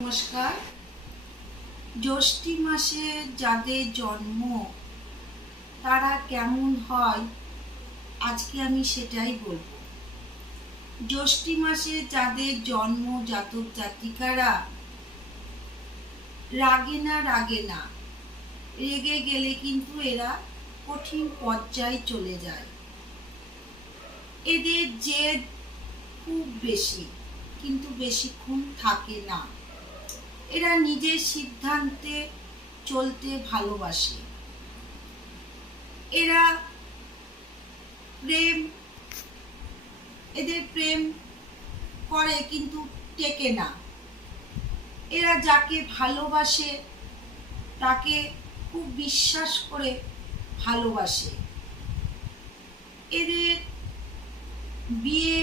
নমস্কার। জ্যৈষ্ঠী মাসে যাদের জন্ম তারা কেমন হয় আজকে আমি সেটাই বলবো। জ্যৈষ্ঠী মাসে যাদের জন্ম জাতক জাতিকারা রাগে না, রেগে গেলে কিন্তু এরা কঠিন পর্যায়ে চলে যায়। এদের জেদ খুব বেশি, কিন্তু বেশিক্ষণ থাকে না। এরা নিজের সিদ্ধান্তে চলতে ভালোবাসে। এদের প্রেম করে কিন্তু টেকে না। এরা যাকে ভালোবাসে তাকে খুব বিশ্বাস করে ভালোবাসে। এদের বিয়ে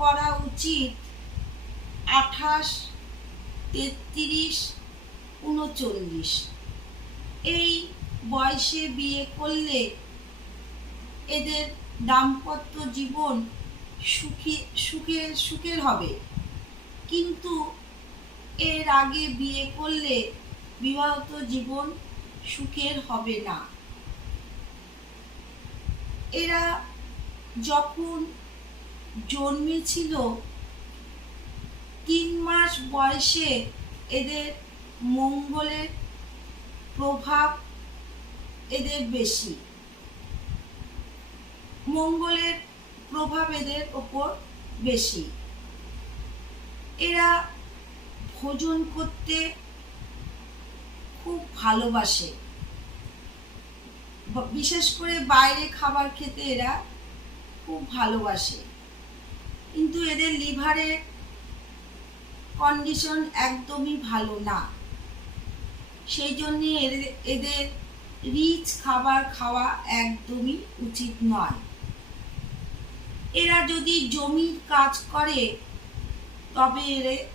করা উচিত 28, 33, 39 এই বয়সে বিয়ে করলে এদের দাম্পত্য জীবন সুখের হবে। কিন্তু এর আগে বিয়ে করলে বিবাহিত জীবন সুখের হবে না। এরা যখন জন্মেছিল 3 মাস বয়সে এদের মঙ্গলের প্রভাব এদের বেশি। মঙ্গলের প্রভাব এদের ওপর বেশি। এরা ভোজন করতে খুব ভালোবাসে, বিশেষ করে বাইরে খাবার খেতে এরা খুব ভালোবাসে। কিন্তু এদের লিভারের কন্ডিশন একদমই ভালো না, সেই জন্যে এদের রিচ খাবার খাওয়া একদমই উচিত নয়। এরা যদি জমির কাজ করে তবে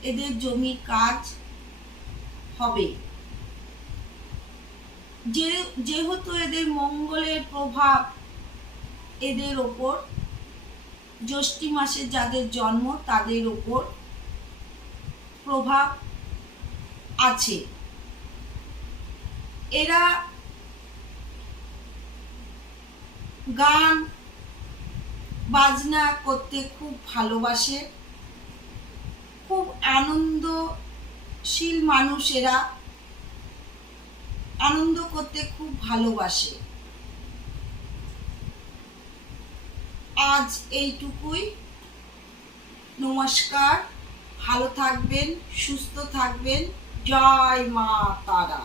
এদের জমির কাজ হবে। যেহেতু এদের মঙ্গলের প্রভাব এদের ওপর, জ্যৈষ্ঠী মাসে যাদের জন্ম তাদের ওপর প্রভাব আছে। এরা গান বাজনা করতে খুব ভালোবাসে। খুব আনন্দশীল মানুষ এরা, আনন্দ করতে খুব ভালোবাসে। আজ এইটুকুই। নমস্কার। ভালো থাকবেন, সুস্থ থাকবেন। জয় মা তারা।